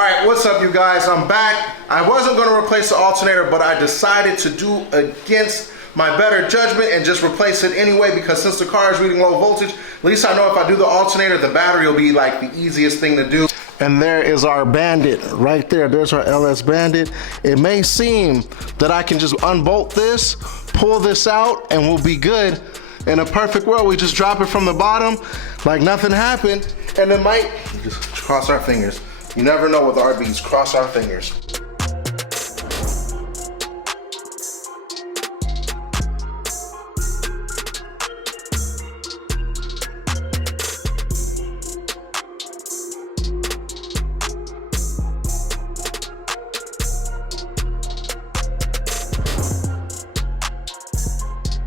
Alright, what's up you guys? I'm back. I wasn't going to replace the alternator, but I decided to do against my better judgment and just replace it anyway, because since the car is reading low voltage, at least I know if I do the alternator, the battery will be like the easiest thing to do. And there is our Bandit right there. There's our LS Bandit. It may seem that I can just unbolt this, pull this out, and we'll be good. In a perfect world, we just drop it from the bottom like nothing happened, and it might just cross our fingers. You never know with RBs, cross our fingers.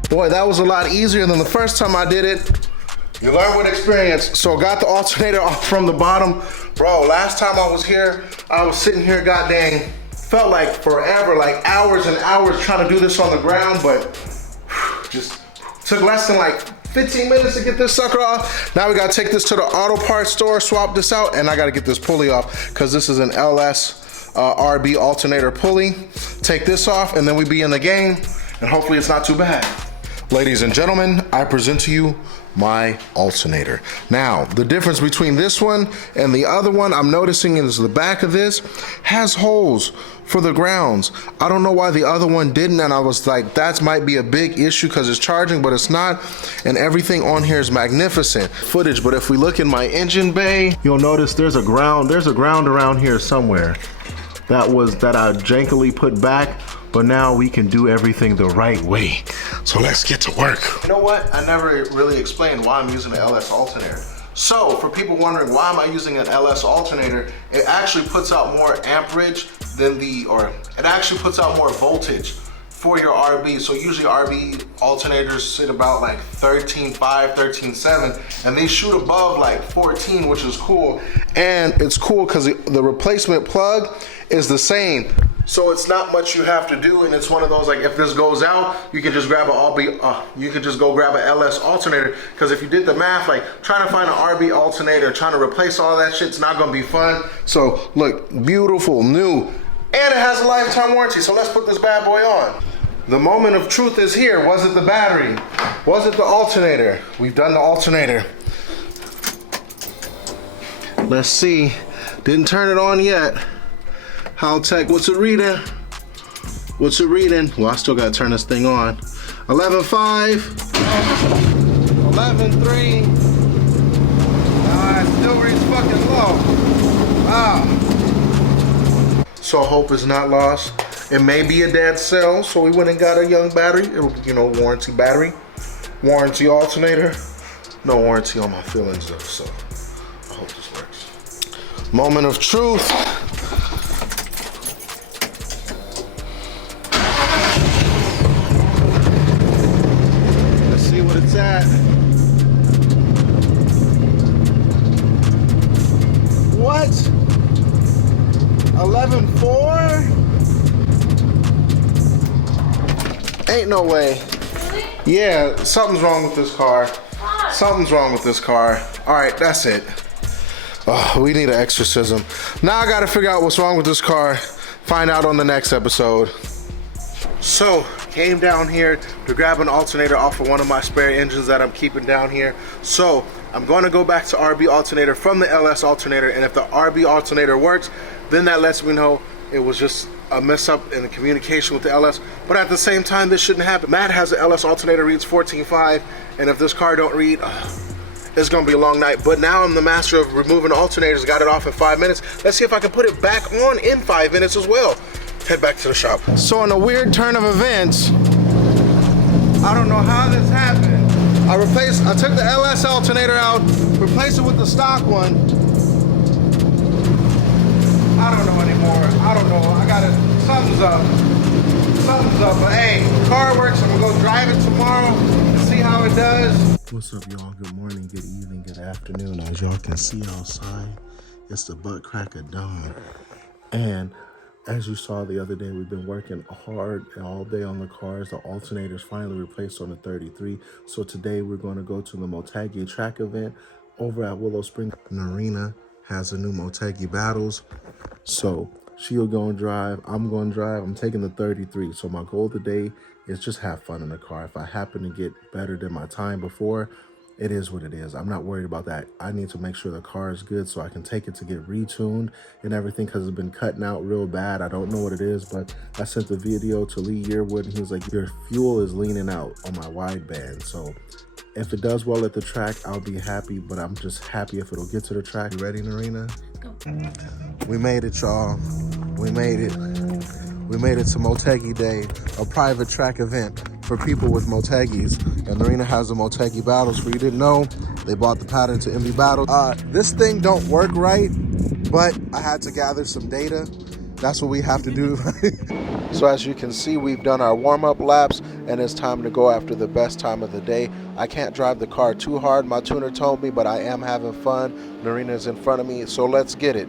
Boy, that was a lot easier than the first time I did it. You learn with experience. So got the alternator off from the bottom. Bro, last time I was here, I was sitting here, god dang, felt like forever, like hours and hours trying to do this on the ground, but just took less than like 15 minutes to get this sucker off. Now we gotta take this to the auto parts store, swap this out, and I gotta get this pulley off because this is an LS RB alternator pulley. Take this off and then we be in the game, and hopefully it's not too bad. Ladies and gentlemen, I present to you my alternator. Now, the difference between this one and the other one I'm noticing is the back of this has holes for the grounds. I don't know why the other one didn't, and I was like, that might be a big issue because it's charging, but it's not, and everything on here is magnificent footage. But if we look in my engine bay, you'll notice there's a ground around here somewhere that I jankily put back, but now we can do everything the right way. So let's get to work. You know what? I never really explained why I'm using an LS alternator. So for people wondering why am I using an LS alternator, it actually puts out more amperage than it actually puts out more voltage for your RB. So usually RB alternators sit about like 13.5, 13.7, and they shoot above like 14, which is cool. And it's cool because the replacement plug is the same. So it's not much you have to do, and it's one of those, like, if this goes out, you can just grab you can just go grab an LS alternator, because if you did the math, like trying to find an RB alternator, trying to replace all that shit, it's not gonna be fun. So look, beautiful, new, and it has a lifetime warranty. So let's put this bad boy on. The moment of truth is here. Was it the battery? Was it the alternator? We've done the alternator. Let's see. Didn't turn it on yet. How tech, what's it reading? What's it reading? Well, I still gotta turn this thing on. 11.5, 11.3. It still reads fucking low. Wow. So hope is not lost. It may be a dead cell, so we went and got a young battery. You know, warranty battery, warranty alternator. No warranty on my feelings though, so I hope this works. Moment of truth. What it's at. What? 11.4? Ain't no way. Really? Yeah, something's wrong with this car. What? Something's wrong with this car. All right, that's it. Oh, we need an exorcism. Now I gotta figure out what's wrong with this car. Find out on the next episode. So, came down here to grab an alternator off of one of my spare engines that I'm keeping down here. So, I'm going to go back to RB alternator from the LS alternator, and if the RB alternator works, then that lets me know it was just a mess up in the communication with the LS. But at the same time, this shouldn't happen. Matt has an LS alternator, reads 14.5, and if this car don't read, it's gonna be a long night. But now I'm the master of removing the alternators, got it off in 5 minutes. Let's see if I can put it back on in 5 minutes as well. Head back to the shop. So in a weird turn of events, I don't know how this happened. I took the LS alternator out, replaced it with the stock one. I don't know anymore. I don't know. Something's up. Something's up. But hey, the car works. I'm gonna go drive it tomorrow and see how it does. What's up, y'all? Good morning, good evening, good afternoon. As y'all can see outside, it's the butt crack of dawn. And as you saw the other day, we've been working hard all day on the cars. The alternator's finally replaced on the 33. So today we're going to go to the Motegi track event over at Willow Spring. Narina has a new Motegi Battles. So she'll go and drive, I'm going to drive. I'm taking the 33. So my goal today is just have fun in the car. If I happen to get better than my time before, it is what it is. I'm not worried about that. I need to make sure the car is good so I can take it to get retuned and everything, because it's been cutting out real bad. I don't know what it is, but I sent the video to Lee Yearwood and he was like, your fuel is leaning out on my wideband. So if it does well at the track, I'll be happy, but I'm just happy if it'll get to the track. You ready, Narina? Go. We made it, y'all. We made it. We made it to Motegi Day, a private track event for people with Motegis. And Narina has the Motegi battles. For you didn't know, they bought the pattern to MB Battle. This thing don't work right, but I had to gather some data. That's what we have to do. So as you can see, we've done our warm-up laps and it's time to go after the best time of the day. I can't drive the car too hard, my tuner told me, but I am having fun. Narina's in front of me, so let's get it.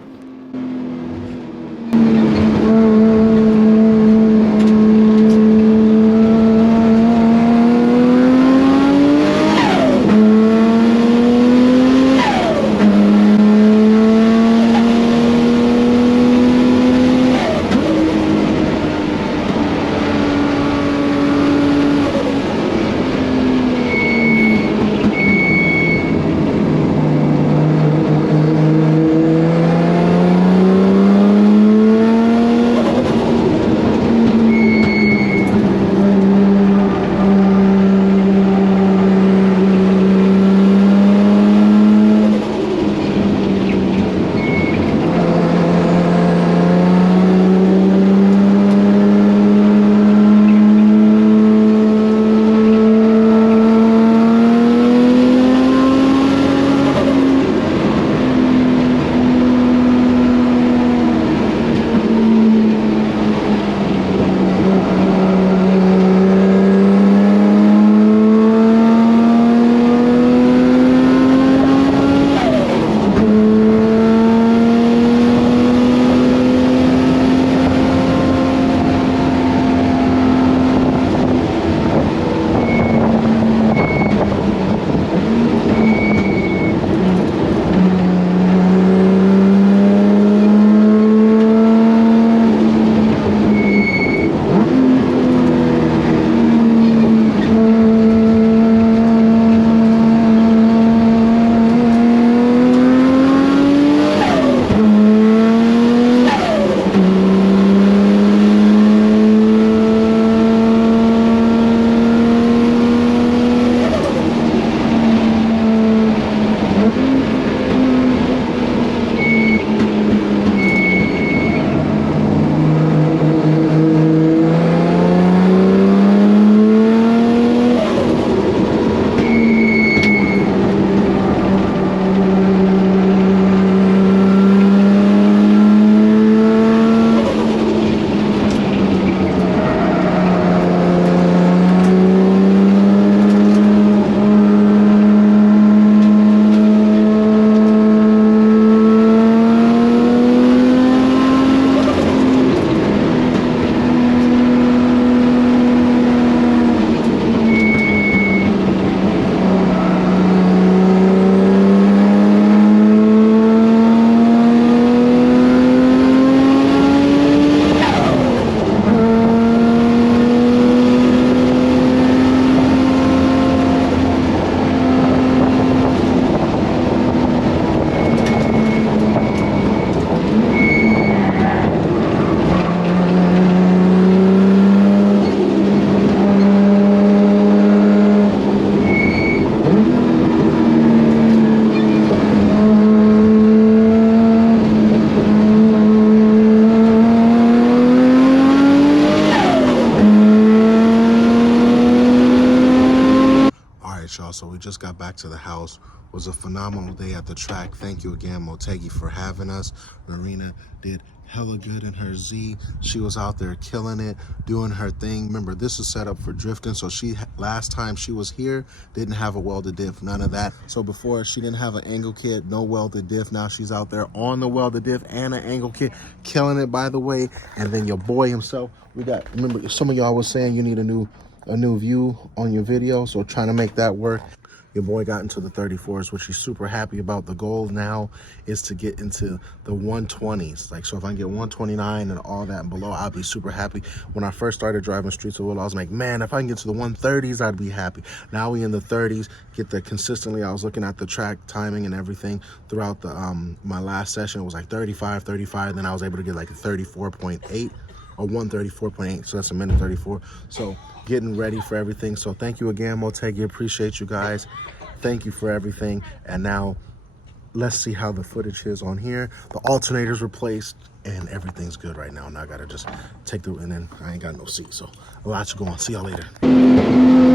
y'all. So we just got back to the house. It was a phenomenal day at the track. Thank you again, Motegi, for having us. Marina did hella good in her Z. She was out there killing it, doing her thing. Remember, this is set up for drifting. So she, last time she was here, didn't have a welded diff, none of that. So before, she didn't have an angle kit, no welded diff. Now she's out there on the welded diff and an angle kit, killing it, by the way. And then your boy himself, we got, remember, some of y'all was saying you need a new view on your video, so trying to make that work. Your boy got into the 34s, which he's super happy about. The goal now is to get into the 120s. Like, so if I can get 129 and all that and below, I'll be super happy. When I first started driving Streets of Will, I was like, man, if I can get to the 130s, I'd be happy. Now we in the 30s, get there consistently. I was looking at the track timing and everything throughout the my last session. It was like 35, then I was able to get like a 34.8 or 134.8, so that's a minute 34. So getting ready for everything. So thank you again, Motegi. Appreciate you guys. Thank you for everything. And now let's see how the footage is on here. The alternator's replaced and everything's good right now. Now I gotta just take the, and then I ain't got no seat, so a lot to go on. See y'all later.